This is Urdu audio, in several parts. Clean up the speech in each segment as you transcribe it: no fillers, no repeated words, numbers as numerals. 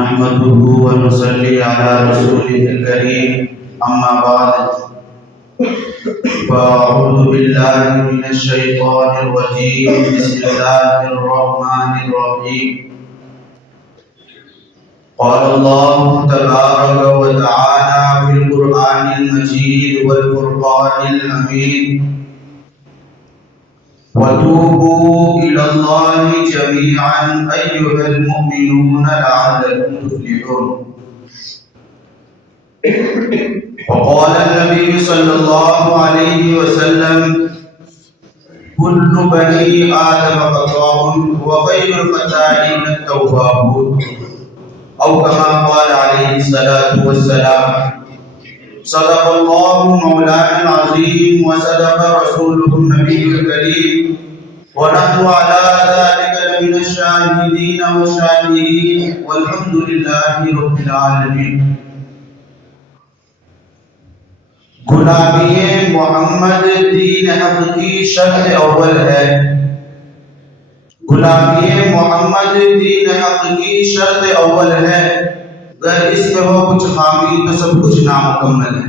نحمده ونصلي على رسوله الكريم أما بعد فأعوذ بالله من الشيطان الرجيم بسم الله الرحمن الرحيم قال الله تبارك وتعالى في القرآن المجيد والفرقان الحميد وتوبوا إلى الله جميعا أيها المؤمنون لعلكم تفلحون. وقال النبي صلى الله عليه وسلم كل بني آدم خطاء وخير الخطائين التوابون، أو كما قال عليه الصلاة والسلام. صدق الله مولانا العظيم وصدق رسوله النبي الكريم، ونحن على ذلك لمن الشاهدين والشاكرين والحمد لله رب العالمين. غلامی محمد دین حق کی شرط اول ہے. غلامی محمد دین حق کی شرط اول ہے. اگر اس میں ہو کچھ خامی تو سب کچھ نامکمل ہے.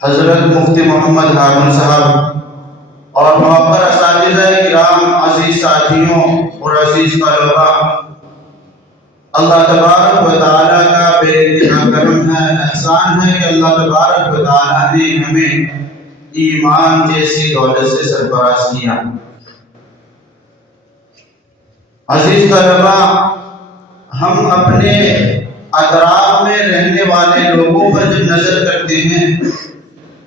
حضرت مفتی محمد ہارون صاحب اور محبت اساتذہ کرام، عزیز ساتھیوں اور عزیز طلباء، اللہ تبارک و تعالیٰ کا بے انتہا کرم ہے، احسان ہے کہ اللہ تبارک و تعالیٰ نے ہمیں ایمان جیسی دولت سے سرفراز کیا. عزیز طلباء، ہم اپنے اطراف میں رہنے والے لوگوں پر جب نظر کرتے ہیں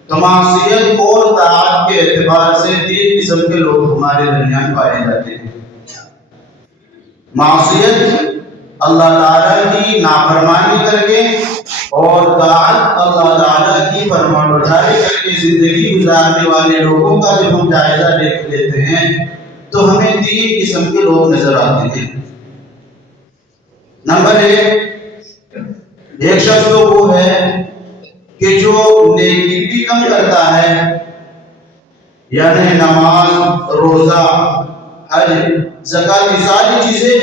تو معصیت اور طاعت کے اعتبار سے تین قسم کے لوگ ہمارے درمیان پائے جاتے ہیں. معصیت اللہ تعالیٰ کی نافرمانی کر کے اور طاعت اللہ تعالیٰ کی فرمانبرداری کر کے زندگی گزارنے والے لوگوں کا جب ہم جائزہ دیکھ لیتے ہیں تو ہمیں تین قسم کے لوگ نظر آتے ہیں. نمبر ایک شخص تو وہ ہے کہ جو نیکی بھی کم کرتا ہے، یعنی نماز، روزہ، حج، زکات کی ساری چیزیں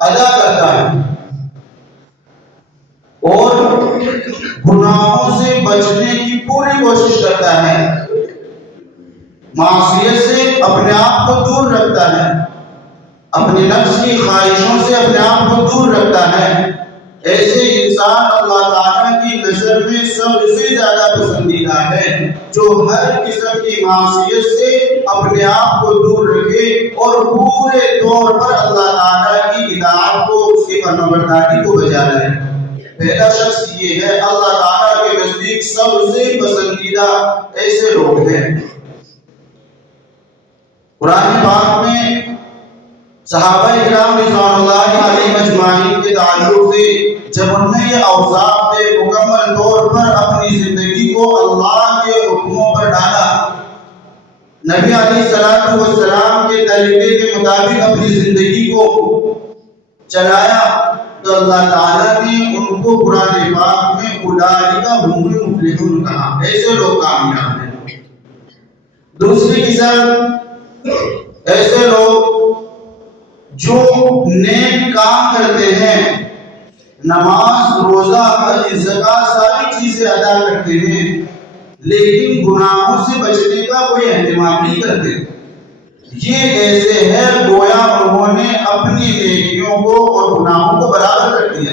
ادا کرتا ہے اور گناہوں سے بچنے کی پوری کوشش کرتا ہے، معصیت سے اپنے آپ کو دور رکھتا ہے، اپنی نفس کی خواہشوں سے اپنے آپ کو دور رکھتا ہے. ایسے انسان اللہ تعالیٰ کی نظر میں سب سے زیادہ پسندیدہ ہے جو ہر قسم کی معصیت سے اپنے آپ کو دور رکھے اور پورے طور پر اللہ تعالیٰ کی اطاعت کو، اس کی فرمانبرداری کو بجا لائے. پہلا شخص یہ ہے اللہ تعالیٰ کے نزدیک سب سے پسندیدہ ایسے لوگ ہیں. قرآن پاک میں صحابہ کرام رضوان اللہ علیہم اجمعین کے تعلق سے جب انہوں نے یہ اوصاف سے مکمل طور پر اپنی زندگی کو اللہ کے حکموں پر ڈالا، نبی علیہ السلام کے طریقے کے مطابق اپنی زندگی کو چلایا، تو اللہ تعالیٰ نے ان کو قرآن پاک میں اولئک هم المفلحون کہا. ایسے لوگ کامیاب ہیں. دوسری قسم ایسے لوگ جو نیک کام کرتے ہیں، نماز، روزہ، حج، زکات ساری چیزیں ادا کرتے ہیں، لیکن گناہوں سے بچنے کا کوئی اہتمام نہیں کرتے. یہ ایسے ہے گویا انہوں نے اپنی نیکیوں کو اور گناہوں کو برابر کر دیا.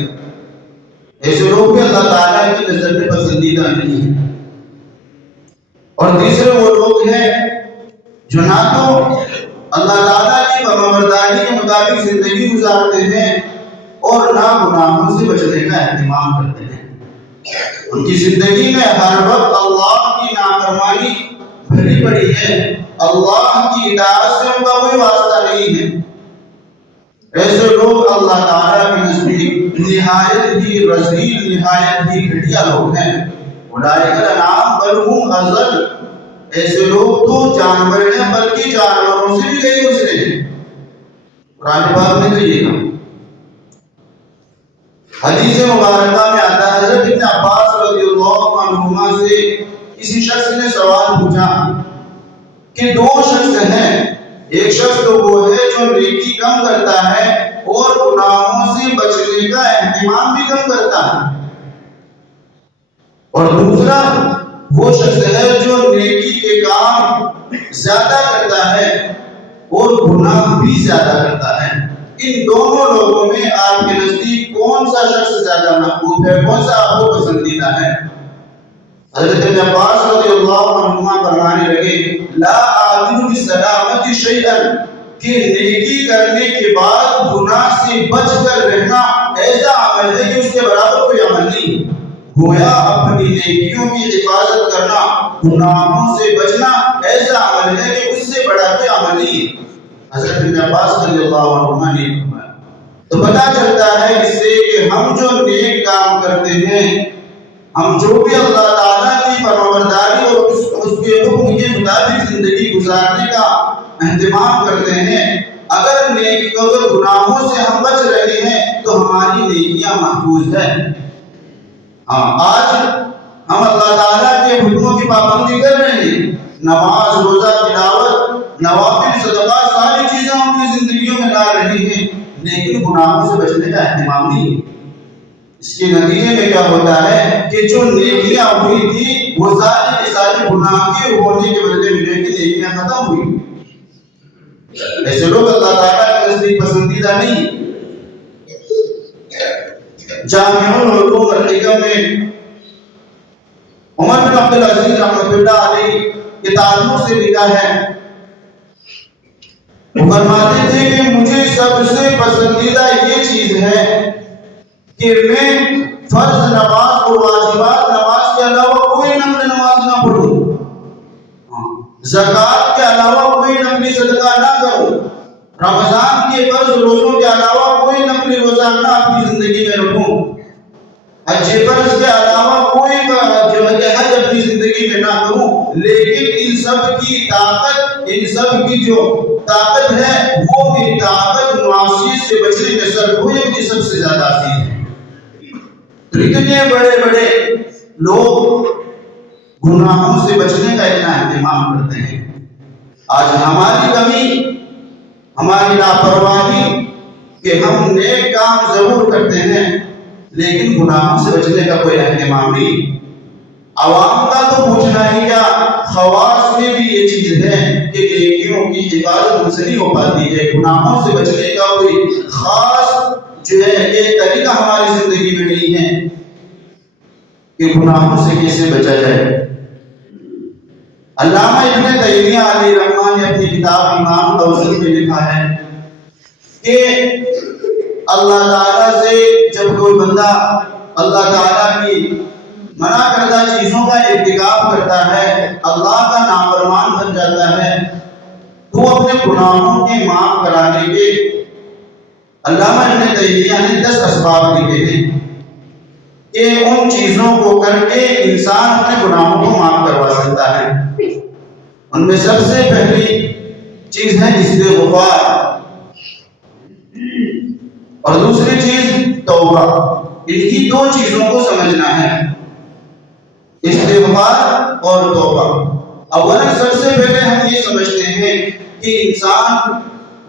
ایسے لوگ بھی اللہ تعالیٰ کی نظر میں پسندیدہ نہیں ہیں. اور تیسرے وہ لوگ ہیں جو نہ تو اللہ تعالیٰ کی فرمانبرداری کے مطابق زندگی گزارتے ہیں اور نہ گناہوں سے بچنے کا اہتمام کرتے ہیں. ان کی زندگی میں ہر وقت اللہ کی نافرمانی بھری پڑی ہے، اللہ کی اطاعت سے ان کا کوئی واسطہ نہیں ہے. ایسے لوگ اللہ تعالیٰ کے نزدیک نہایت ہی رذیل، نہایت ہی گھٹیا لوگ ہیں. اولئک الانعام بل هم اضل. ایسے لوگ تو جانور ہیں بلکہ جانوروں سے بھی کئی گزرے ہیں. قرآن پاک نے تو یہ کہا. حدیث مبارکہ میں آتا ہے حضرت ابن عباس رضی اللہ عنہما سے کسی شخص نے سوال پوچھا کہ دو شخص ہیں، ایک شخص تو وہ ہے جو نیکی کم کرتا ہے اور گناہوں سے بچنے کا اہتمام بھی کم کرتا ہے۔ اور دوسرا وہ شخص ہے جو نیکی کے کام زیادہ کرتا ہے اور گناہ بھی زیادہ کرتا ہے۔ ان دونوں لوگوں میں آپ کے نزدیک کون سا شخص زیادہ محبوب ہے، کون سا آپ کو پسندیدہ ہے؟ حضرت ابن عباس رضی اللہ عنہما فرمانے لگے لا اعدل بالسلامت شیئا، کہ نیکی کرنے کے بعد گناہ سے بچ کر رہنا ایسا عمل ہے کہ اس کے برابر کوئی عمل نہیں۔ گویا اپنی نیکیوں کی حفاظت کرنا، گناہوں سے بچنا ایسا عمل ہے کہ اس سے بڑا کوئی عمل نہیں۔ حضرت ابن عباس رضی اللہ عنہما نے فرمایا۔ تو پتہ چلتا ہے اس سے کہ ہم جو نیک کام کرتے ہیں، ہم جو بھی اللہ تعالیٰ کی فرمانبرداری اور اس کے حکم کے مطابق زندگی گزارنے کا اہتمام کرتے ہیں، اگر گناہوں سے ہم بچ رہے ہیں تو ہماری نیکیاں محفوظ ہیں۔ آج ہم اللہ تعالیٰ کے حکموں کی پابندی کر رہے ہیں، نماز، روزہ، تلاوت، نوافل، صدقات، ساری چیزیں ہم اپنی زندگیوں میں لا رہے ہیں، لیکن گناہوں سے بچنے کا اہتمام نہیں۔ اس کے نتیجے میں کیا ہوتا ہے کہ جو نیکیاں ہوئی تھی وہ ساری کی ساری گناہ کے ہونے کے وجہ سے نیکیاں ختم ہوئی۔ ایسے لوگ اللہ تعالیٰ کے نزدیک پسندیدہ نہیں۔ جامع العلوم والحکم میں عمر بن عبدالعزیز رحمۃ اللہ علیہ کے تعلق سے لکھا ہے، وہ فرماتے تھے کہ مجھے سب سے پسندیدہ یہ چیز ہے کہ میں فرض نماز اور واجبات نماز کے علاوہ کوئی نفل نماز نہ پڑھوں، زکوٰۃ کے علاوہ کوئی نفلی صدقہ نہ کروں، رمضان کے فرض روزوں کے علاوہ کوئی نفلی روزہ نہ اپنی زندگی میں رکھوں، حج فرض کے علاوہ کوئی جو ہے حج اپنی زندگی میں نہ کروں، لیکن ان سب کی جو طاقت ہے وہ میری طاقت معاشیت سے بچنے میں صرف وہ مجھے سب سے زیادہ عزیز ہے۔ تو اتنے بڑے بڑے لوگ گناہوں سے بچنے کا اتنا اہتمام کرتے ہیں، آج ہماری کمی، ہماری لاپرواہی کہ ہم نیک کام ضرور کرتے ہیں لیکن گناہوں سے بچنے کا کوئی اہتمام نہیں۔ عوام کا تو پوچھنا ہی کیا، خواص میں بھی یہ چیز ہے کہ نیکیوں کی حفاظت ان سے نہیں ہو پاتی ہے، گناہوں سے بچنے کا کوئی خاص جو ہے ایک طریقہ ہماری زندگی میں نہیں ہے کہ گناہوں سے کیسے بچا جائے۔ علامہ ابن تیمیہ علیہ الرحمہ نے اپنی کتاب امام توسط میں لکھا ہے کہ اللہ تعالیٰ سے جب کوئی بندہ اللہ تعالیٰ کی منع کردہ چیزوں کا ارتکاب کرتا ہے، اللہ کا نافرمان بن جاتا ہے، تو اپنے گناہوں کے معاف کرانے کے علامہ ابن تیمیہ نے 10 اسباب لکھے ہیں کہ ان چیزوں کو کر کے انسان اپنے گناہوں کو معاف کروا سکتا ہے۔ ان میں سب سے پہلی چیز ہے استغفار، اور دوسری چیز توبہ۔ انہی 2 چیزوں کو سمجھنا ہے، استغفار اور توبہ۔ اولا سب سے پہلے ہم یہ سمجھتے ہیں کہ انسان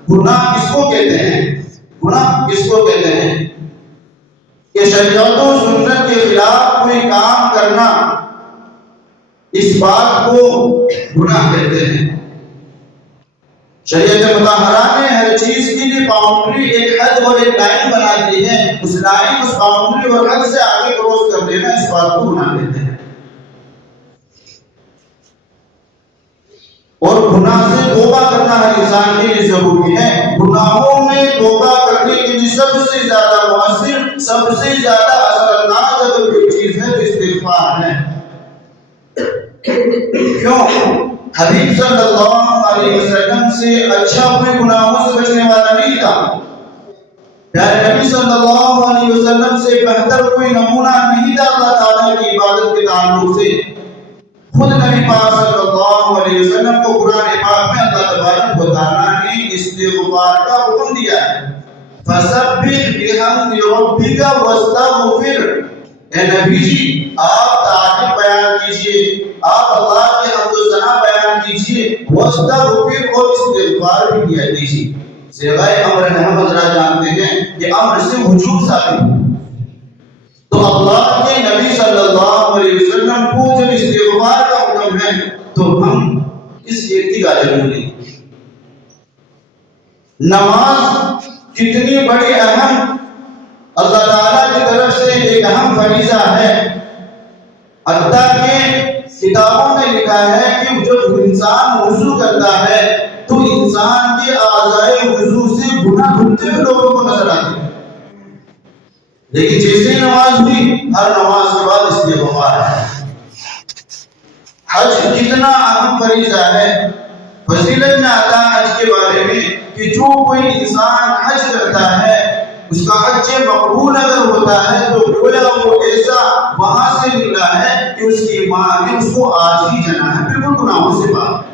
گناہ کس کو کہتے ہیں، گناہ کس کو کہتے ہیں کہ شریعت و سنت کے خلاف کوئی کام کرنا، اس بات کو گناہ کہتے ہیں۔ شریعت مطہرہ نے ہر چیز کے لیے باؤنڈری، ایک حد اور ایک لائن بنا دی ہے، اس لائن، اس باؤنڈری اور حد سے آگے کراس کر دینا اس بات کو گناہ کہتے ہیں۔ اور گناہ سے توبہ کرنا ہر انسان کے لیے ضروری ہے۔ گناہوں میں توبہ کرنے کے لیے سب سے زیادہ مؤثر، سب سے زیادہ اثرناک اگر کوئی چیز ہے تو استغفار ہے۔ کیوں؟ حبیب صلی اللہ علیہ وسلم سے اچھا کوئی گناہوں سے بچنے والا نہیں تھا، پیارے نبی صلی اللہ علیہ وسلم سے بہتر کوئی نمونہ نہیں تھا اللہ تعالیٰ کی عبادت کے تعلق سے۔ خود نبی پاک صلی اللہ علیہ وسلم کو قرآن پاک میں اللہ تبارک و تعالیٰ نے استغفار کا حکم دیا ہے، فَسَبِّحْ بِحَمْدِ رَبِّكَ وَاسْتَغْفِرْ۔ اے نبی جی آپ تعریف بیان کیجئے، آپ اللہ کے حمد و ثنا بیان کیجئے، واستغفر، اور استغفار بھی کیا کیجئے۔ صیغہ امر ہے، ہم حضرات جانتے ہیں کہ امر سے وجوب ثابت ہے۔ تو اللہ کے نبی صلی اللہ علیہ وسلم کو جب استغفار کا حکم ہے تو ہم اس ایک کی غالب نہیں۔ نماز کتنی بڑی اہم اللہ تعالیٰ کی طرف سے ایک اہم فریضہ ہے، حتیٰ کہ کتابوں میں لکھا ہے کہ جب انسان وضو کرتا ہے تو انسان کے اعضائے وضو سے گناہ دھلتے ہوئے لوگوں کو نظر آتے ہیں، لیکن جیسے ہی نماز ہوئی ہر نماز کے بعد استغفار ہے۔ حج کتنا اہم فریضہ ہے، فضیلت میں آتا ہے حج کے بارے میں کہ جو کوئی انسان حج کرتا ہے اس کا حج مقبول اگر ہوتا ہے تو گویا وہ ایسا وہاں سے ملا ہے کہ اس کی ماں نے اس کو آج ہی جانا ہے، بالکل گناہوں سے پاک۔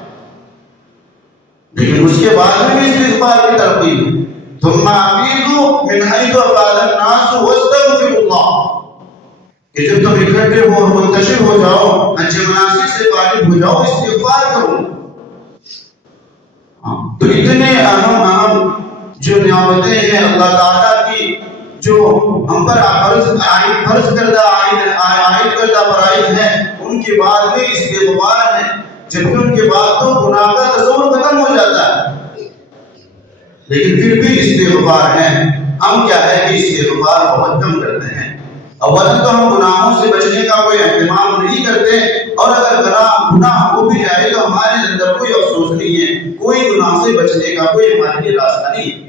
لیکن اس کے بعد بھی استغفار کی ترغیب، ثم افیضوا من حیث افاض الناس واستغفروا اللہ، کہ جب تم اکٹھے ہو اور منتشر ہو جاؤ، حج مناسک سے فارغ ہو جاؤ، استغفار کرو۔ تو اتنے اہم جو نعمتیں ہیں اللہ تعالیٰ کی جو ہم پر فرض کردہ عائد کردہ فرائض ہیں، ان کے بعد میں استغفار ہے، جبکہ ان کے بعد تو گناہ کا تصور ختم ہو جاتا ہے، لیکن پھر بھی استغفار ہے۔ ہم کیا ہے کہ استغفار بہت کم کرتے ہیں، اول تو ہم گناہوں سے بچنے کا کوئی اہتمام نہیں کرتے، اور اگر گناہ ہو بھی جائے تو ہمارے اندر کوئی افسوس نہیں ہے، کوئی گناہ سے بچنے کا کوئی ہمارے لیے راستہ نہیں ہے۔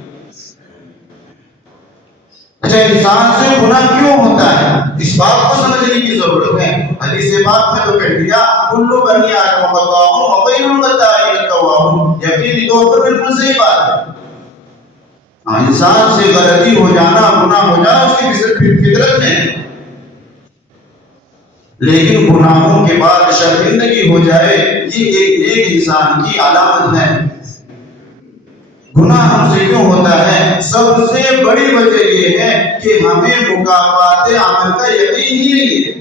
اچھا، انسان سے گناہ کیوں ہوتا ہے اس بات کو سمجھنے کی ضرورت ہے۔ حدیث پاک میں تو کہہ دیا کل بنی آدم خطاء وخیر الخطائین التوابون، یقینی طور پر بالکل صحیح بات ہے۔ انسان سے غلطی ہو جانا، گناہ ہو جانا اس کی فطرت میں ہے، لیکن گناہوں کے بعد شرمندگی ہو جائے یہ ایک نیک انسان کی علامت ہے۔ گناہ ہم سے کیوں ہوتا ہے؟ سب سے بڑی وجہ یہ ہے کہ ہمیں مکافات عمل کا یقین ہی نہیں ہے۔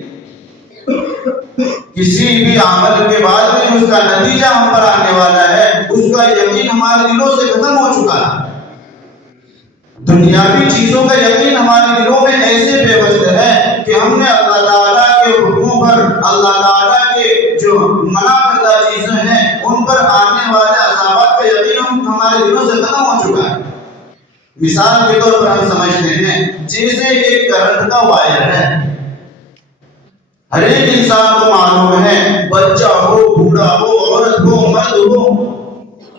کسی بھی عمل کے بعد میں اس کا نتیجہ ہم پر آنے والا ہے، اس کا یقین ہمارے دلوں سے ختم ہو چکا ہے۔ دنیاوی چیزوں کا یقین ہمارے دلوں میں ایسے بے وجہ ہے کہ ہم نے اللہ تعالیٰ کے حکموں پر، اللہ تعالیٰ کے جو منع کردہ چیزیں ہیں ان پر آنے والے عذابات کا یقین ہمارے دلوں سے ختم ہو چکا ہے۔ مثال کے طور پر ہم سمجھتے ہیں جیسے ایک کرنٹ کا وائر ہے، ہر ایک انسان کو معلوم ہے، بچہ ہو، بوڑھا ہو، عورت ہو، مرد ہو،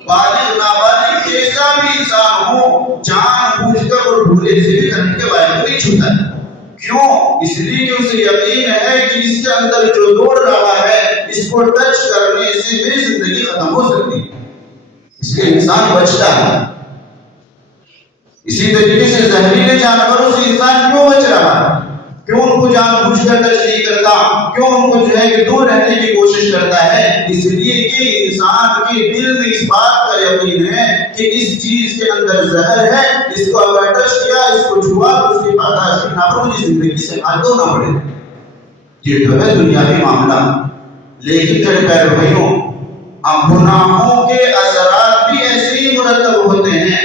بالغ نابالغ، کیسا بھی انسان ہو، جان بوجھ کر اور بھولے سے بھی کرنٹ کے وائر کو نہیں چھوتا ہے۔ کیوں؟ اس لیے کہ اسے یقین ہے کہ اس کے اندر جو دوڑ رہا ہے اس کو ٹچ کرنے سے میری زندگی ختم ہو سکتی ہے، اس لیے انسان بچتا ہے۔ اسی طریقے سے زہریلے جانوروں سے انسان کیوں بچ رہا ہے؟ کیوں ان کو جان بوجھ کر ٹچ نہیں کرتا؟ کیوں ان کو جو ہے کہ دور رہنے کی کوشش کرتا ہے؟ اس لیے کہ انسان کے دل میں اس بات کا یقین ہے کہ اس چیز کے اندر زہر ہے، اس کو اگر ٹچ کیا، اس کو چھوا تو اس کی پاداش ناپروجی زندگی سے ہاتھ دھونا پڑے۔ یہ تو ہے دنیاوی معاملہ، لیکن میرے پیارے بھائیوں، گناہوں کے اثرات بھی ایسے ہی مرتب ہوتے ہیں۔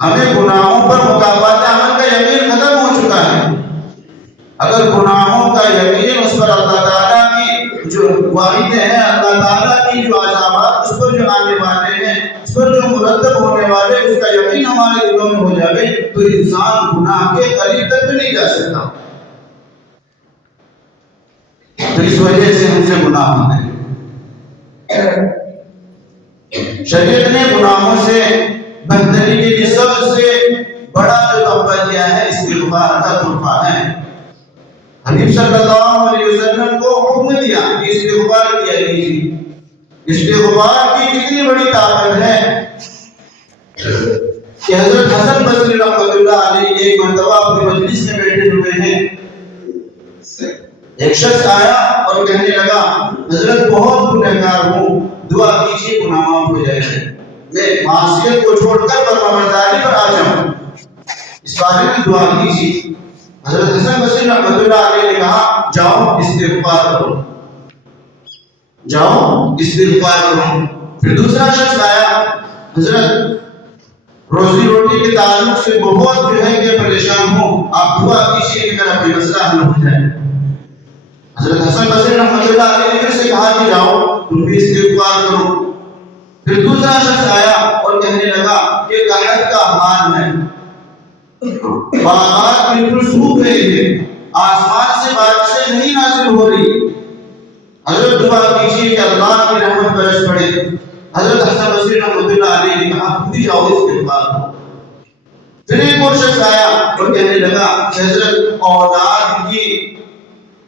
ہمیں گناہوں پر مکافات عمل کا یقین ختم ہو چکا ہے۔ اگر گناہوں کا یقین، اس پر اللہ تعالیٰ کی جو وعیدیں ہیں، اللہ تعالیٰ کی جو عذابات اس پر جو آنے والے ہیں، اس پر جو مرتب ہونے والے، اس کا یقین ہمارے دلوں میں ہو جائے تو انسان گناہ کے قریب تک بھی نہیں جا سکتا۔ تو اس وجہ سے ہم سے گناہ ہوتے ہیں۔ شریعت نے گناہوں سے بہتری کے لیے سب سے بڑا جو تحفہ دیا ہے استغفار کا تحفہ ہے۔ حبیب صلی اللہ علیہ وسلم کو حکم دیا کہ استغفار کیا کیجیے۔ استغفار کی کتنی بڑی طاقت ہے کہ حضرت حسن بصری رحمۃ اللہ علیہ ایک مرتبہ اپنی مجلس میں بیٹھے ہوئے ہیں، ایک شخص آیا اور کہنے لگا حضرت بہت گنہگار ہوں، دعا کیجیے گناہ معاف ہو جائے، میں معصیت کو چھوڑ کر فرمانبرداری پر آ جاؤں، اس بارے میں دعا کیجیے۔ حضرت حسن بصری رحمۃ اللہ علیہ نے کہا جاؤ استغفار کرو، جاؤ استغفار کرو۔ پھر دوسرا شخص آیا، حضرت روزی روٹی کے تعلق سے بہت جو ہے کہ پریشان ہوں، آپ دعا کیجیے کہ میرا کوئی مسئلہ حل ہو جائے۔ حضرت حسن بصری رحمۃ اللہ علیہ نے پھر سے کہا کہ جاؤ تم بھی استغفار کرو۔ پھر دوسرا شخص آیا اور کہنے لگا کہ قحط کا حال ہے، باغات بالکل سوکھ رہے ہیں، آسمان سے بارشیں نہیں نازل ہو رہی، حضرت دعا کیجیے کہ اللہ کی رحمت برس پڑے۔ حضرت حسن بصری رحمۃ اللہ علیہ نے کہا خود جاؤ استغفار کرو۔ پھر ایک اور شخص آیا اور کہنے لگا کہ حضرت اولاد کی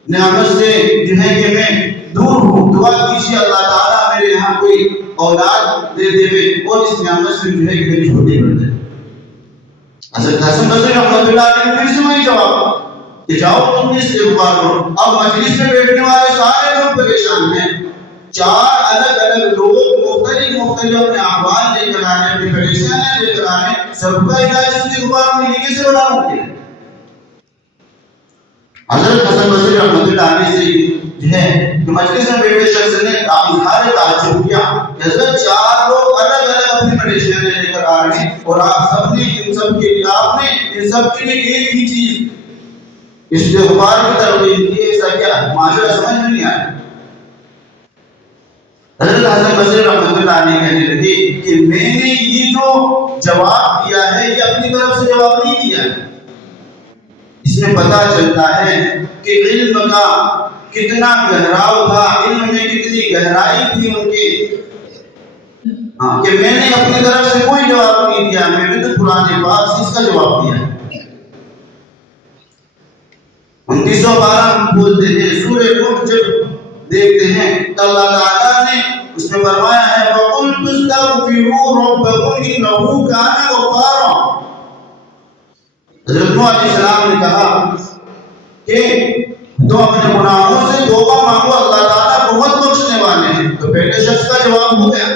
نعمت سے جو ہے کہ میں دور ہوں، دعا کیجیے اللہ تعالیٰ میرے یہاں کوئی اولاد دے دے اور اس نعمت سے جو ہے کہ میری چھوٹی کر دے۔ حضرت حسن بصری رحمۃ اللہ علیہ نے پھر سے وہی جواب کہ جاؤ تم بھی استغفار کرو۔ اب مجلس میں بیٹھنے والے سارے لوگ پریشان ہیں، چار الگ الگ لوگ مختلف اپنے احوال لے کر آنے، اپنی پریشانیاں لے کر آنے، سب کا علاج استغفار میں یہ کیسے بڑا ممکن ہے؟ حضرت حسن بصری رحمۃ اللہ علیہ سے جو ہے کہ مجلس میں بیٹھے شخص نے اظہار تعجب کیا کہ حضرت چار لوگ الگ الگ اپنی پریشانیاں لے کر آ رہے ہیں اور آپ سب نے ان سب کے خلاف نے ان سب کے لیے ایک ہی چیز استغفار کی ترغیب دی، ایسا کیا معاشرہ سمجھ میں نہیں آیا۔ حضرت حسن بصری رحمۃ اللہ علیہ کہنے لگے کہ میں نے یہ جو جواب دیا ہے یہ اپنی طرف سے جواب نہیں دیا ہے، اس میں پتہ چلتا ہے کہ علم کا کتنا گہراؤ تھا، علم میں کتنی گہرائی تھی ان کے، کہ میں نے اپنی طرف سے کوئی جواب نہیں دیا، میں نے تو قرآن پاک سے اس کا جواب دیا ہے۔ 2912 بولتے ہیں سورہ نوح جب دیکھتے ہیں تو اللہ تعالیٰ نے اس میں فرمایا ہے وَقُلْتُ اسْتَغْفِرُوا رَبَّكُمْ إِنَّهُ كَانَ غَفَّارًا۔ حضرت نوح علیہ السلام نے کہا کہ تو اپنے گناہوں سے توبہ مانگو، اللہ تعالیٰ بہت بخشنے والے ہیں۔ تو پہلے شخص کا جواب ہو گیا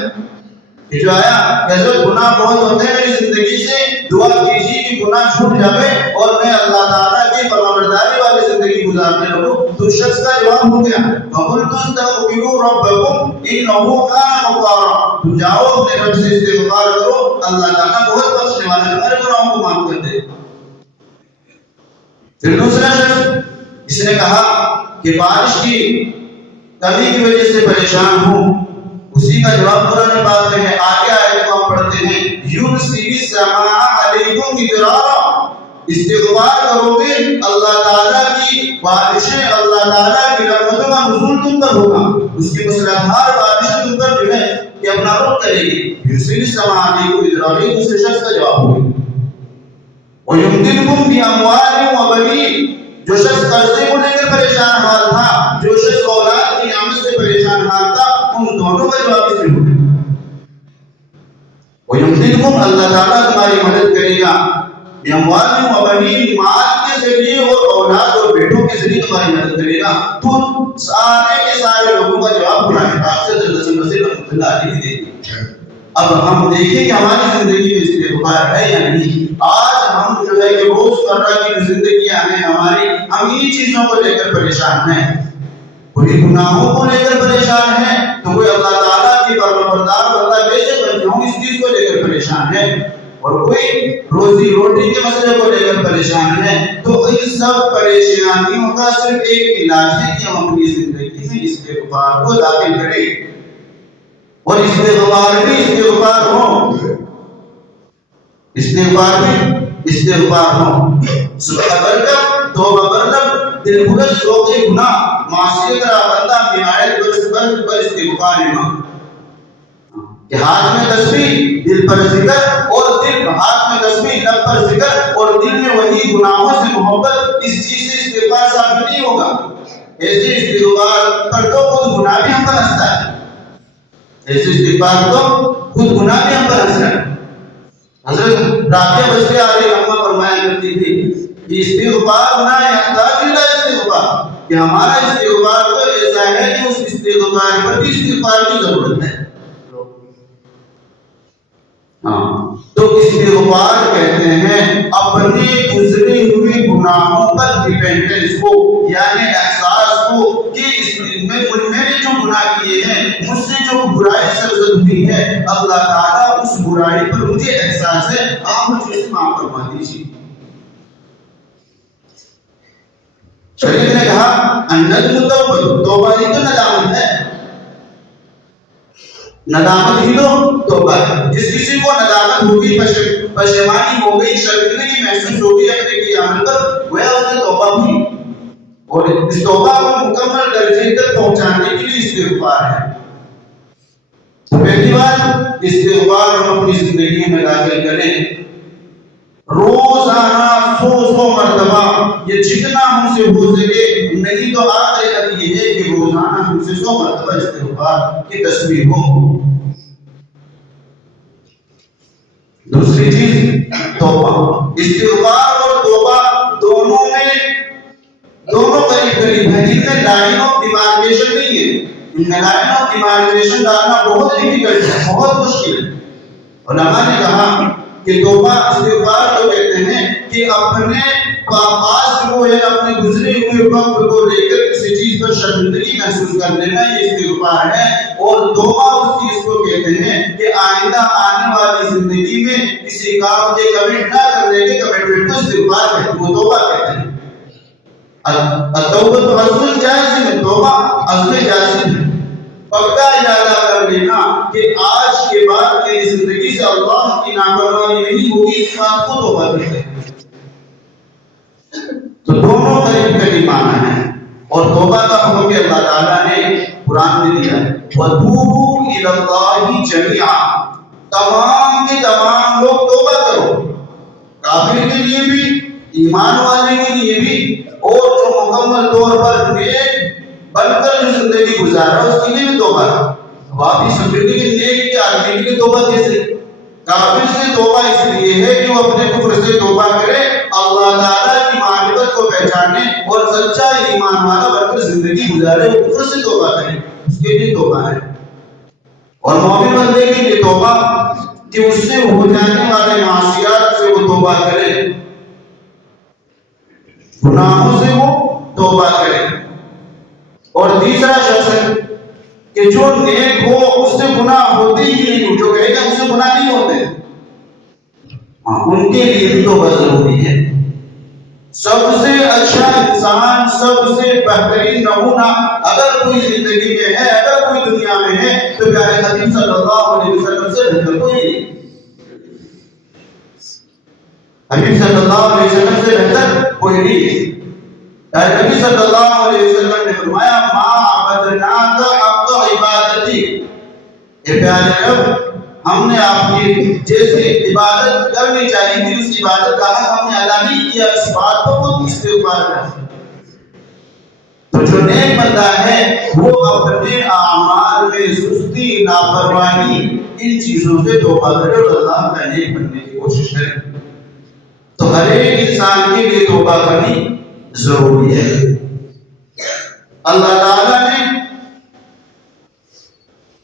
کہ جو آیا کہ حضرت گناہ بہت ہوتے ہیں میری زندگی سے، دعا کیجیے کہ گناہ چھوٹ جائے اور میں اللہ تعالیٰ کی فرمانبرداری والی زندگی گزارنے لگوں۔ تو شخص کا جواب ہو گیا وَقُلْتُ اسْتَغْفِرُوا رَبَّكُمْ إِنَّهُ كَانَ غَفَّارًا، تم جاؤ اپنے رب سے استغفار کرو، اللہ تعالیٰ بہت بخشنے والا ہے، ہمارے گناہوں کو معاف کر دے۔ پھر دوسرا شخص جس نے کہا کہ بارش کی کمی کی وجہ سے پریشان ہوں، اسی کا جواب قرآن پاک میں ہے، آگے آیت کو ہم پڑھتے ہیں یُرْسِلِ السَّمَاءَ عَلَيْكُمْ مِدْرَارًا، استغفار کرو گے اللہ تعالیٰ کی بارشیں، اللہ تعالیٰ کی رحمتوں کا نزول تم پر ہوگا، اس کی مسلسل بارشیں تم پر جو ہے کہ اپنا رخ کرے گی۔ یُرْسِلِ السَّمَاءَ عَلَيْكُمْ مِدْرَارًا، دوسرے شخص کا جواب ہوگا وَيُمْدِدْكُمْ بِأَمْوَالٍ وَبَنِينَ، جو شخص قرضے کو لے کر پریشان حال تھا، جو شخص اولاد کی نعمت سے پریشان حال تھا، ان دونوں کا جواب اس میں ہوگا وَيُمْدِدْكُمْ، اللہ تعالیٰ تمہاری مدد کرے گا، بِأَمْوَالٍ وَبَنِينَ، مال کے ذریعے اور اولاد اور بیٹوں کے ذریعے تمہاری مدد کرے گا۔ تو سارے کے سارے لوگوں کا جواب قرآن پاک سے حضرت حسن بصری رحمۃ اللہ علیہ نے دے دیا۔ اب ہم دیکھیں کہ ہماری زندگی میں استغفار ہے یا نہیں۔ آج ہم جو ہے کہ روزمرہ کی زندگیاں ہیں ہماری، ہم انہی چیزوں کو لے کر پریشان ہیں، کوئی گناہوں کو لے کر پریشان ہے تو کوئی اللہ تعالیٰ کی فرمانبردار بندہ کیسے بن جاؤں اس چیز کو لے کر پریشان ہے، اور کوئی روزی روٹی کے مسئلے کو لے کر پریشان ہے۔ تو ان سب پریشانیوں کا صرف ایک علاج ہے کہ ہم اپنی زندگی میں استغفار کو داخل کریں، اور استغفار بھی استغفار ہو، استغفار بھی استغفار ہو، صبح برکت توبہ برکت دل بھرس روکے گناہ معصیت را بندہ نہایت برس پر استغفار ایمان، کہ ہاتھ میں تسبیح دل پر ذکر، اور دل ہاتھ میں تسبیح لب پر ذکر، اور دل میں وہی گناہوں سے محبت، اس چیز سے استغفار ثابت نہیں ہوگا۔ ایسے استغفار پر تو خود گناہ بھی ہم پر ہنستا ہے، ایسے استغفار تو خود گناہ بھی ہم پر ہنستا ہے۔ حضرت رابعہ بصری علیہ رحمہ فرمایا کرتی تھی کہ استغفار نہ یحتاج الا استغفار، کہ ہمارا استغفار تو ایسا ہے کہ اس استغفار پر بھی استغفار کی ضرورت ہے۔ تو استغفار کہتے ہیں اپنے گزری ہوئی گناہوں پر ڈیپینڈنس کو، یعنی احساس کو کہ میں نے جو گناہ کیے ہیں، مجھ سے جو برائی سرزد ہوئی ہے، اللہ تعالیٰ اس برائی پر مجھے احساس ہے، آپ مجھے اسے معاف فرما دیجیے۔ شریعت نے کہا الندم توبہ، توبہ ہی تو ندامت ہے، ندامت ہی تو توبہ ہے۔ جس کسی کو ندامت ہوگی، پشیمانی ہو گئی، شرمندگی محسوس ہوگی اپنے کی عمل پر، گویا اس نے توبہ ہوئی، اور اس توبہ کو مکمل درجے تک پہنچانے کے لیے استغفار ہے۔ پہلی بات، استغفار ہم اپنی زندگی میں داخل کریں، روزانہ 100 مرتبہ، یہ جتنا ہم سے ہو سکے، نہیں تو آخر یہ ہے کہ روزانہ ہم سے 100 مرتبہ استغفار کی تسبیح ہو۔ دوسری چیز توبہ، استغفار اور توبہ دونوں قریب قریب ہیں، ان میں لائن آف ڈیمارکیشن نہیں ہے، ان میں لائن آف ڈیمارکیشن ڈالنا بہت ڈیفیکلٹ ہے، بہت مشکل ہے۔ علماء نے کہا کہ توبہ استغفار کو کہتے ہیں کہ اپنے پاس کو یا اپنے گزرے ہوئے وقت کو لے کر کسی چیز پر شرمندگی محسوس کر لینا، یہ استغفار ہے۔ اور توبہ اس چیز کو کہتے ہیں کہ آئندہ آنے والی زندگی میں کسی کام کے کمٹ نہ کرنے کے کمٹمنٹ کو استغفار کہتے ہیں، وہ توبہ کہتے ہیں۔ التوبہ اصل جازم ہے، توبہ اصل جازم ہے، پکا ارادہ کر لینا کہ آج کے بعد میری زندگی سے اللہ کی نافرمانی نہیں ہوگی، اس بات کو توبہ کہتے ہیں۔ تو دونوں قریب قریب معنی ہے، اور توبہ کا حکم بھی اللہ تعالیٰ نے قرآن میں دیا ہے، وَتُوبُوا إِلَى اللَّهِ جَمِيعًا، تمام کے تمام لوگ توبہ کرو، کافر کے لیے بھی، ایمان والے کے لیے بھی، اور جو مکمل طور پر نیک بن کر جو زندگی گزارا اس کے لیے بھی توبہ کرو۔ اب آپ یہ سمجھو گے کہ نیک کے آدمی کے لیے توبہ کیسے؟ کافر سے توبہ اس لیے ہے کہ وہ اپنے کفر سے توبہ کرے، اللہ تعالیٰ کی معرفت کو پہچانے اور سچا ایمان والا بن کر زندگی گزارے، وہ کفر سے توبہ کرے، اس کے لیے توبہ ہے۔ اور مومن بندے کے لیے توبہ کہ اس سے ہو جانے والے معصیات سے وہ توبہ کرے، گناہوں سے وہ توبہ کرے۔ اور تیسرا شخص کہ جو نیک ہو، اس سے گناہ ہوتے ہی نہیں، جو کہے گا اس سے گناہ نہیں ہوتے، ان کے لیے بھی توبہ ضروری ہے۔ سب سے اچھا انسان، سب سے بہترین نمونہ اگر کوئی زندگی میں ہے، اگر کوئی دنیا میں ہے، تو پیارے حبیب صلی اللہ علیہ وسلم سے بہتر کوئی نہیں۔ حبیب صلی اللہ علیہ وسلم سے بہتر کوئی نہیں ہے۔ نبی صلی اللہ علیہ وسلم نے فرمایا ما عبدناک حق عبادتی، اے پیارے رب، ہم نے آپ کی جیسے عبادت کرنی چاہیے تھی اس عبادت کا حق ہم نے ادا نہیں کیا، اس بات پر خود استغفار کریں۔ تو جو نیک بندہ ہے وہ اپنے اعمال میں سستی، لاپرواہی، ان چیزوں سے توبہ کرے اور اللہ کا نیک بننے کی کوشش کرے۔ تو ہر ایک انسان کے لیے توبہ کرنی ضروری ہے۔ اللہ تعالیٰ نے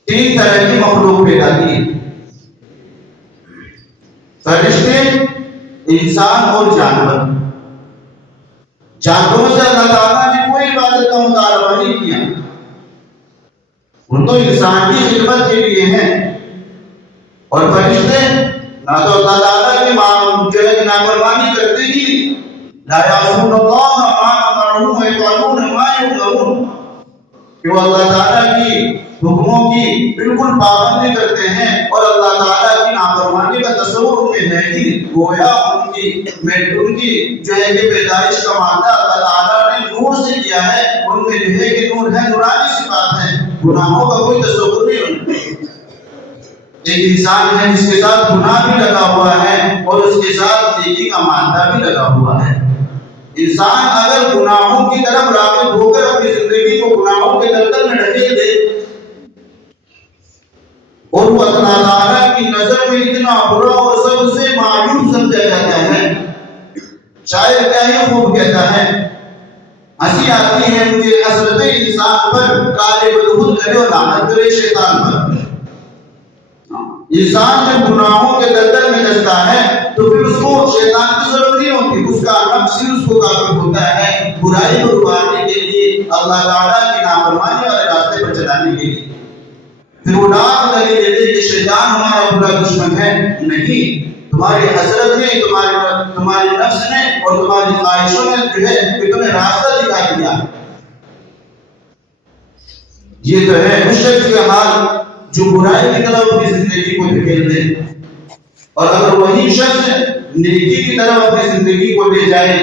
3 طرح کی مخلوق پیدا کی، فرشتے، انسان اور جانور۔ جانوروں سے اللہ تعالیٰ نے کوئی عبادت کا مطالبہ نہیں کیا، وہ تو انسان کی خدمت کے لیے ہیں۔ اور فرشتے نہ تو اللہ تعالیٰ کی نافرمانی کرتے ہی نہیں، لا یعصون اللہ ما امرهم ویفعلون ما یؤمرون، کہ وہ اللہ تعالیٰ کی حکموں کی بالکل پابندی کرتے ہیں اور اللہ تعالیٰ کی نافرمانی کا تصور ان میں ہے ہی۔ گویا ان کی جو ہے کہ پیدائش کا مادہ اللہ تعالیٰ نے نور سے کیا ہے، ان میں جو ہے کہ نور ہے، نورانی صفات ہے، گناہوں کا کوئی تصور نہیں ان میں۔ ایک انسان ہے جس کے ساتھ گناہ بھی لگا ہوا ہے اور اس کے ساتھ نیکی کا مادہ بھی لگا ہوا ہے۔ انسان اگر گناہوں کی طرف راغب ہو کر اپنی زندگی کو گناہوں کے دلدل میں ڈھکیل دے اور وہ اللہ تعالیٰ کی نظر میں اتنا برا اور سب سے معیوب سمجھا جاتا ہے، شاعر کیا ہی خوب کہتا ہے، ہنسی آتی ہے مجھے حسرت انسان پر، کالے بدخود کرے اور لعنت کرے شیطان پر۔ انسان جب گناہوں کے دلدل میں دھستا ہے تو پھر اس کو شیطان کی ضرورت نہیں ہوتی، اس کا نفس ہی اس کو کافر ہوتا ہے برائی کو رکانے کے لیے اللہ تعالیٰ کی نافرمانی والے راستے پر چلانے کے لیے. پھر وہ لاکھ دلیل دیتے کہ شیطان ہمارا بڑا دشمن ہے. نہیں، تمہاری حسرت نے، تمہاری نفس نے اور تمہاری خواہشوں نے جو ہے کہ تمہیں راستہ دکھا دیا. یہ تو ہے اس شخص کا حال جو برائی کی طرف اپنی زندگی کو دھکیل دے، اور اگر وہی شخص نیکی کی طرف اپنی زندگی کو لے جائے،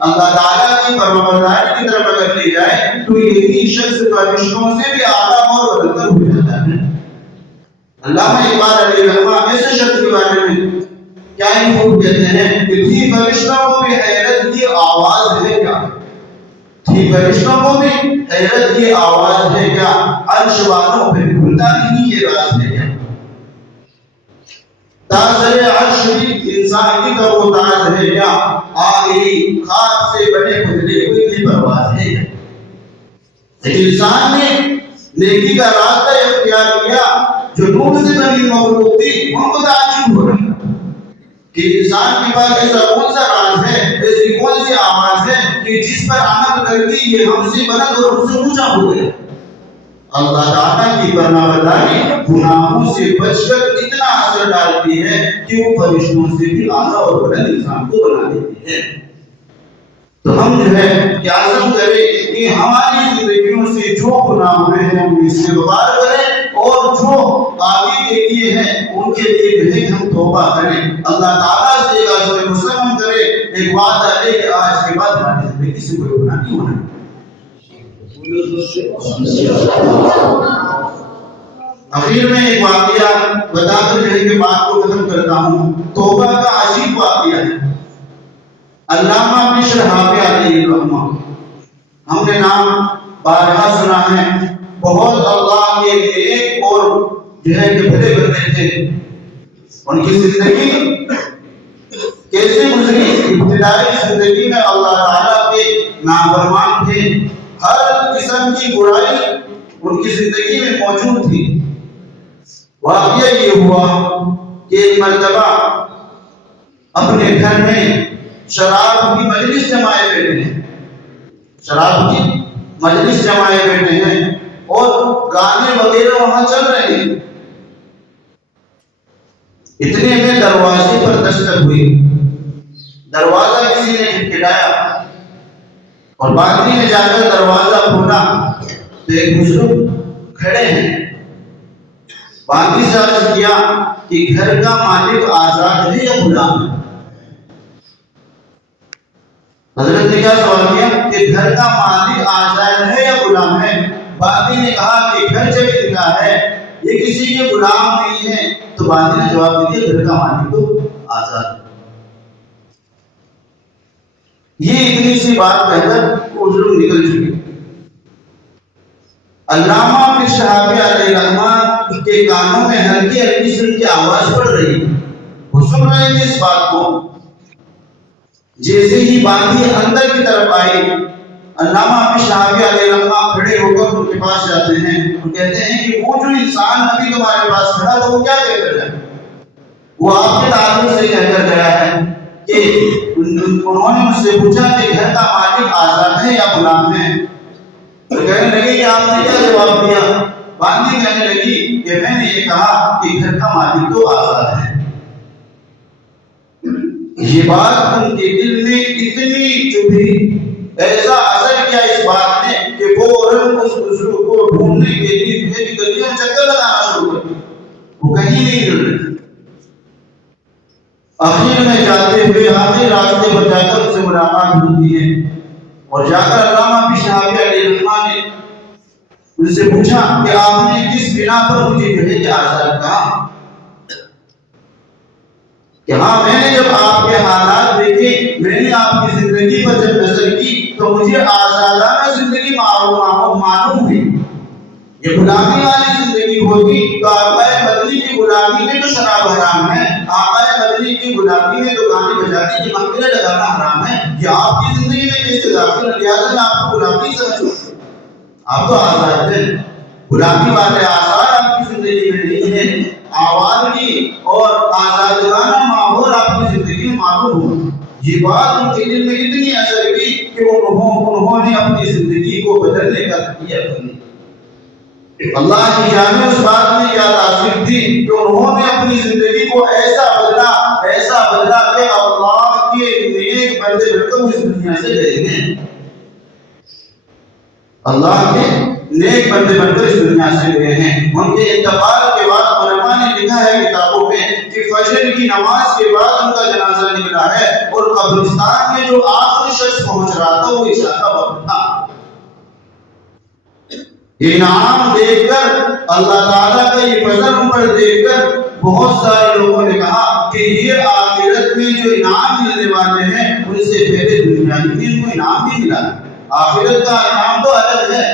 اللہ تعالیٰ کی فرمانبرداری کی طرف اگر لے جائے، تو یہی شخص فرشتوں سے بھی اعلیٰ اور بلندر ہو جاتا ہے. علامہ اقبال علیہ الرحمہ ایسے شخص کے بارے میں کیا ہی خوب کہتے ہیں کہ تھی فرشتوں کو بھی حیرت کی آواز ہے کیا، تھی فرشتوں کو بھی حیرت کی آواز ہے کیا، عرش والوں پہ کھلتا نہیں یہ راز ہے کیا. تاج عرش بھی انسان کی تو وہ تاج ہے کیا، آگے خاک سے بنے بدلے ہوئے کی پرواز ہے. انسان نے نیکی کا راستہ اختیار کیا جو نور سے بنی مخلوق تھی، ہم کو تعجب ہو رہا کہ انسان کے پاس ایسا کون سا راز ہے، ایسی کون سی آواز ہے کہ جس پر عمل کرتی یہ ہم سے بلند اور ہم سے اونچا ہو گیا. اللہ تعالیٰ کی فرمانبرداری گناہوں سے بچ کر اتنا اثر ڈالتی ہے کہ وہ فرشتوں سے بھی اعلیٰ اور بلند انسان کو بنا دیتی ہے. تو ہم جو ہے کہ عزم کریں کہ ہماری زندگیوں سے جو گناہ ہوئے ہیں ہم استغفار کریں، اور جو آگے کے لیے ہیں ان کے لیے جو ہے ہم توبہ کریں، اللہ تعالیٰ سے ایک عزم مسلم کریں، ایک وعدہ لے کہ آج کے بعد ہماری زندگی سے کوئی گناہ نہیں ہونا. اخیر میں ایک واقعہ بتا کر جو ہے کہ بات کو ختم کرتا ہوں. توبہ کا عجیب واقعہ ہے. علامہ بشر حافظ علیہ الرحمہ، ہم نے نام بارہا سنا ہے، بہت اللہ کے ایک اور جو ہے کہ بڑے بندے تھے. ان کی زندگی کیسے گزری؟ ابتدائی زندگی میں اللہ تعالیٰ کے نافرمان تھے، ہر قسم کی برائی ان کی زندگی میں موجود تھی. واقعہ یہ ہوا کہ ایک مرتبہ اپنے گھر میں شراب کی مجلس جمائے بیٹھے ہیں، شراب کی مجلس جمائے بیٹھے ہیں اور گانے وغیرہ وہاں چل رہے ہیں. اتنے میں دروازے پر دستک ہوئی. دروازہ کسی نے کھٹکھٹایا اور باندھی نے جا کر دروازہ کھولا تو ایک بزرگ کھڑے ہیں. باندھی سے عرض کیا کہ گھر کا مالک آزاد ہے یا غلام ہے؟ حضرت نے کیا سوال کیا کہ گھر کا مالک آزاد ہے یا غلام ہے؟ باندھی نے کہا کہ گھر جب ان کا ہے، یہ کسی کے غلام نہیں ہے. تو باندھی نے جواب دیا گھر کا مالک تو آزاد ہے. یہ اتنی سی بات کہہ کر بزرگ نکل چکے. علامہ بشر حافظ علیہ الرحمہ کے کانوں میں ہلکی ہلکی سی ان کی آواز پڑ رہی. وہ سن رہے تھے اس بات کو. جیسے ہی باندھی اندر کی طرف آئی، علامہ بشر حافظ علیہ الرحمہ کھڑے ہو کر ان کے پاس جاتے ہیں اور کہتے ہیں کہ وہ جو انسان ابھی تمہارے پاس کھڑا تھا وہ کیا کہہ کر گیا؟ وہ آپ کے تعلق سے کہہ کر گیا ہے کہ انہوں نے مجھ سے پوچھا کہ گھر کا مالک آزاد ہے یا غلام ہے؟ تو کہنے لگے کہ آپ نے کیا جواب دیا؟ باندھی کہنے لگی کہ میں نے یہ کہا کہ گھر کا مالک تو آزاد ہے. یہ بات ان کے دل میں اتنی چبھی، ایسا اثر کیا اس بات نے کہ فوراً اس بزرگ کو ڈھونڈنے کے لیے گلیوں میں چکر لگانا شروع کر دیا. وہ کہیں نہیں مل رہے. آخر میں جاتے ہوئے آخری راستے پر جا کر ان سے ملاقات ہوتی ہے اور جا کر علامہ بشر حافظ علیہ الرحمہ نے ان سے پوچھا کہ آپ نے کس بنا پر مجھے جو ہے آزاد کہا؟ کہ ہاں، میں نے جب آپ کے حالات دیکھے، میں نے آپ کی زندگی پر جب نظر کی تو مجھے آزادانہ زندگی معلوم ہوئی. یہ غلامی والی زندگی ہوتی تو آقا مدنی کی غلامی میں تو شراب حرام ہے، آقا مدنی کی غلامی میں تو گانے بجانے کی محفلیں لگانا حرام ہے. یہ آپ کی زندگی میں کیسے داخل؟ لہٰذا میں آپ کو غلامی سمجھوں. آپ تو آزاد ہیں. غلامی والے آثار آپ کی زندگی میں نہیں ہیں. آوارگی اور آزادانہ ماحول آپ کی زندگی میں معلوم ہو. یہ بات ان کے دل میں اتنی اثر کی کہ انہوں نے اپنی زندگی کو بدلنے کا عزیہ بنی. اللہ کی جانب اس بات میں کیا تاثیر تھی کہ انہوں نے اپنی زندگی کو ایسا بدلا کہ اللہ کے نیک بندے بن کر اس دنیا سے گئے ہیں. اللہ کے نیک بندے بن کر اس دنیا سے گئے ہیں. ان کے انتقال کے بعد علماء نے لکھا ہے کتابوں میں کہ فجر کی نماز کے بعد ان کا جنازہ نکلا ہے اور قبرستان میں جو آخری شخص پہنچ رہا تھا وہ عشاء کا وقت تھا. یہ انعام دیکھ کر اللہ تعالیٰ کا یہ فضل ان پر دیکھ کر بہت سارے لوگوں نے کہا کہ یہ آخرت میں جو انعام ملنے والے ہیں ان سے پہلے دنیا میں ان کو انعام نہیں ملا. آخرت کا انعام تو الگ ہے.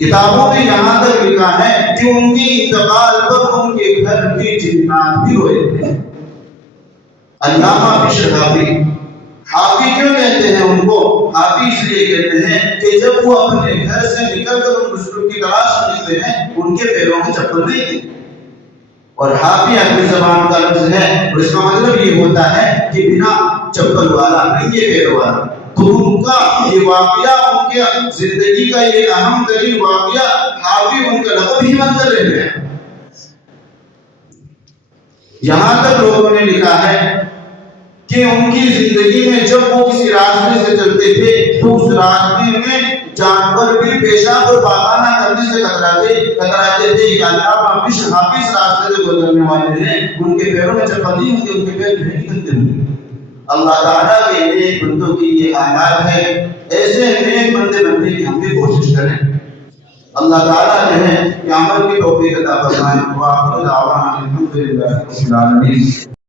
کتابوں میں یہاں تک لکھا ہے کہ ان کی انتقال پر ان کے گھر کے جنات بھی روئے تھے. علامہ بشر حافی کیوں کہتے ہیں ان کو؟ حافی اس لیے کہتے ہیں کہ جب وہ اپنے گھر سے نکل کر ان مشرک کی تلاش کرتے ہیں ان کے پیروں میں چپل نہیں تھی. اور حافی عربی زبان کا لفظ ہے اور اس کا مطلب یہ ہوتا ہے کہ بنا چپل والا نہیں یہ پیر والا. تو ان کا یہ واقعہ ان کے زندگی کا یہ اہم ترین واقعہ حافی ان کا لقب ہی بن کر رہ گیا. یہاں تک لوگوں نے لکھا ہے کہ ان کی زندگی میں جب وہ کسی راستے سے چلتے تھے تو اس راستے میں جانور بھی پیشاب اور پاخانہ کرنے سے کتراتے تھے. علامہ بشر حافی اس راستے سے گزرنے والے ہیں ان کے پیروں میں چپل نہیں ہوتی, ان کے پیر جو ہے نکلتے ہوں. اللہ تعالیٰ کے نیک بندوں کی یہ حالات ہے. ایسے نیک بندے بننے کی ہم بھی کوشش کریں. اللہ تعالیٰ جو ہے کہ عمل کی توفیق عطا فرمائے. وآخر دعوانا الحمدللہ رب العالمین.